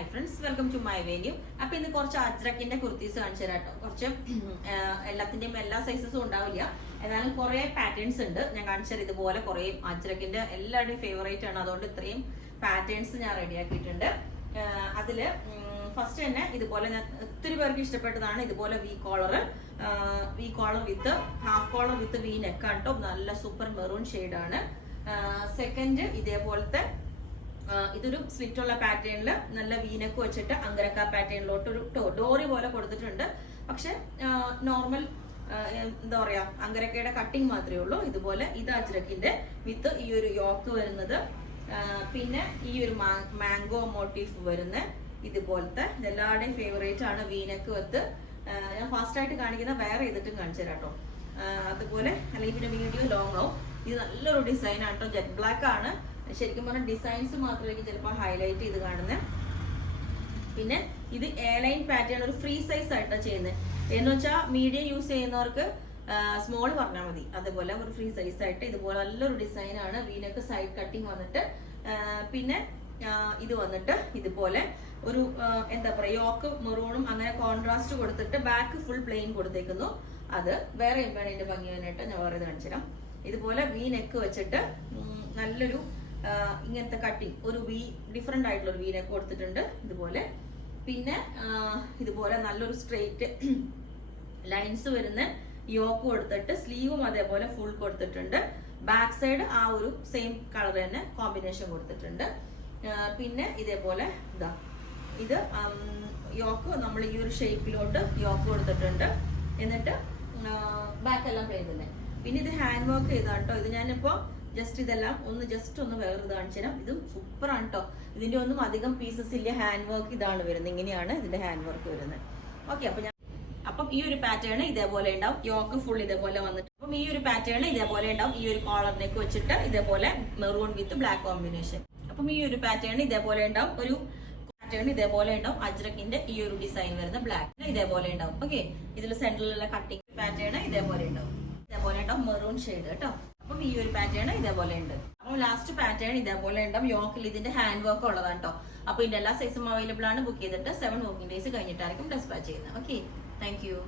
Hi friends, welcome to my venue. അപ്പൊ ഇന്ന് കുറച്ച് അജ്രക്കിന്റെ കുർത്തീസ് കാണിച്ചു തരാം കേട്ടോ. കുറച്ച് എല്ലാത്തിന്റെയും എല്ലാ സൈസസും ഉണ്ടാവില്ല, എന്നാലും കുറെ പാറ്റേൺസ് ഉണ്ട്. ഞാൻ കാണിച്ചാൽ ഇതുപോലെ കുറെ അജ്രക്കിന്റെ എല്ലാവരുടെയും ഫേവറേറ്റ് ആണ്, അതുകൊണ്ട് ഇത്രയും പാറ്റേൺസ് ഞാൻ റെഡിയാക്കിയിട്ടുണ്ട്. അതില് ഫസ്റ്റ് തന്നെ ഇതുപോലെ ഞാൻ ഒത്തിരി പേർക്ക് ഇഷ്ടപ്പെട്ടതാണ്. ഇതുപോലെ V collar with half collar with V neck കേട്ടോ. നല്ല സൂപ്പർ മെറൂൺ ഷെയ്ഡാണ്. സെക്കൻഡ് ഇതേപോലത്തെ ഇതൊരു സ്ലിറ്റ് ഉള്ള പാറ്റേണിൽ നല്ല വീനക്ക് വെച്ചിട്ട് അങ്കരക്ക പാറ്റേണിലോട്ട് ഒരു ഡോറി പോലെ കൊടുത്തിട്ടുണ്ട്. പക്ഷെ നോർമൽ എന്താ പറയാ, അങ്കരക്കയുടെ കട്ടിങ് മാത്രമേ ഉള്ളൂ. ഇതുപോലെ ഇത് അജ്രക്കിന്റെ വിത്ത് ഈ ഒരു യോക്ക് വരുന്നത്. പിന്നെ ഈ ഒരു മാംഗോ മോട്ടീഫ് വരുന്ന ഇതുപോലത്തെ എല്ലാവരുടെയും ഫേവറേറ്റ് ആണ് വീനക്ക് വിത്ത്. ഞാൻ ഫാസ്റ്റ് ആയിട്ട് കാണിക്കുന്ന വേറെ ചെയ്തിട്ടും കാണിച്ചു തരാം കേട്ടോ. അതുപോലെ അല്ലെങ്കിൽ പിന്നെ വീഡിയോ ലോങ് ആവും. ഇത് നല്ലൊരു ഡിസൈൻ ആണ് കേട്ടോ. ജെറ്റ് ബ്ലാക്ക് ആണ്. ശരിക്കും പറഞ്ഞാൽ ഡിസൈൻസ് മാത്രമായിരിക്കും ചിലപ്പോൾ ഹൈലൈറ്റ് ചെയ്ത് കാണുന്നത്. പിന്നെ ഇത് എ ലൈൻ പാറ്റേൺ ഒരു ഫ്രീ സൈസ് ആയിട്ടാണ് ചെയ്യുന്നത്. എന്ന് വെച്ചാൽ മീഡിയം യൂസ് ചെയ്യുന്നവർക്ക് സ്മോൾ പറഞ്ഞാൽ മതി. അതുപോലെ ഒരു ഫ്രീ സൈസ് ആയിട്ട് ഇതുപോലെ നല്ലൊരു ഡിസൈൻ ആണ്. വീനക്ക് സൈഡ് കട്ടിങ് വന്നിട്ട് പിന്നെ ഇത് വന്നിട്ട് ഇതുപോലെ ഒരു എന്താ പറയുക, യോക്ക് മെറൂണും അങ്ങനെ കോൺട്രാസ്റ്റ് കൊടുത്തിട്ട് ബാക്ക് ഫുൾ പ്ലെയിൻ കൊടുത്തേക്കുന്നു. അത് വേറെ വേണം ഇതിന്റെ ഭംഗിയാനായിട്ട് ഞാൻ വേറെ കാണിച്ചു തരാം. ഇതുപോലെ വി നെക്ക് വെച്ചിട്ട് നല്ലൊരു ഇങ്ങനത്തെ കട്ടിങ് ഒരു വി ഡിഫറെന്റ് ആയിട്ടുള്ള ഒരു വി നെക്ക് കൊടുത്തിട്ടുണ്ട് ഇതുപോലെ. പിന്നെ ഇതുപോലെ നല്ലൊരു സ്ട്രെയിറ്റ് ലൈൻസ് വരുന്ന യോക്ക് കൊടുത്തിട്ട് സ്ലീവും അതേപോലെ ഫുൾ കൊടുത്തിട്ടുണ്ട്. ബാക്ക് സൈഡ് ആ ഒരു സെയിം കളർ തന്നെ കോമ്പിനേഷൻ കൊടുത്തിട്ടുണ്ട്. പിന്നെ ഇതേപോലെ ഇതാ ഇത് യോക്ക് നമ്മൾ ഈ ഒരു ഷേപ്പിലോട്ട് യോക്ക് കൊടുത്തിട്ടുണ്ട്. എന്നിട്ട് ബാക്ക് എല്ലാം പ്ലെയിൻ തന്നെ. പിന്നെ ഇത് ഹാൻഡ് വർക്ക് ചെയ്താട്ടോ. ഇത് ഞാനിപ്പോ ജസ്റ്റ് ഇതെല്ലാം ഒന്ന് വേറെ കാണിച്ചു തരാം. ഇതും സൂപ്പർ ആണ് കേട്ടോ. ഇതിന്റെ ഒന്നും അധികം പീസസ് ഇല്ല. ഹാൻഡ് വർക്ക് ഇതാണ് വരുന്നത്. ഇങ്ങനെയാണ് ഇതിന്റെ ഹാൻഡ് വർക്ക് വരുന്നത്. ഓക്കെ, അപ്പം ഈ ഒരു പാറ്റേൺ ഇതേപോലെ ഉണ്ടാവും. യോക്ക് ഫുൾ ഇതേപോലെ വന്നിട്ട് അപ്പം ഈ ഒരു പാറ്റേൺ ഇതേപോലെ ഉണ്ടാവും. ഈ ഒരു കോളറിനേക്ക് വെച്ചിട്ട് ഇതേപോലെ മെറൂൺ വിത്ത് ബ്ലാക്ക് കോമ്പിനേഷൻ. അപ്പം ഈ ഒരു പാറ്റേൺ ഇതേപോലെ ഉണ്ടാവും. ഒരു പാറ്റേൺ ഇതേപോലെ ഉണ്ടാവും. അജ്രക്കിന്റെ ഈ ഒരു ഡിസൈൻ വരുന്ന ബ്ലാക്ക് ഇതേപോലെ ഉണ്ടാവും. ഓക്കെ, ഇതിൽ സെന്ററിലുള്ള കട്ടിങ് പാറ്റേൺ ഇതേപോലെ ഉണ്ടാവും. ഇതേപോലെ ഉണ്ടാവും മെറൂൺ ഷെയ്ഡ് കേട്ടോ. അപ്പം ഈ ഒരു പാറ്റേൺ ഇതേപോലെ ഉണ്ട്. അപ്പം ലാസ്റ്റ് പാറ്റേൺ ഇതേപോലെ ഉണ്ടാവും. യോക്കിൽ ഇതിന്റെ ഹാൻഡ് വർക്ക് ഉള്ളതാണ് കേട്ടോ. അപ്പൊ ഇതിന്റെ എല്ലാ സൈസും അവൈലബിൾ ആണ്. ബുക്ക് ചെയ്തിട്ട് 7 വർക്കിംഗ് ഡേയ്സ് കഴിഞ്ഞിട്ടായിരിക്കും ഡെസ്പാച്ച് ചെയ്യുന്നത്. Okay, thank you.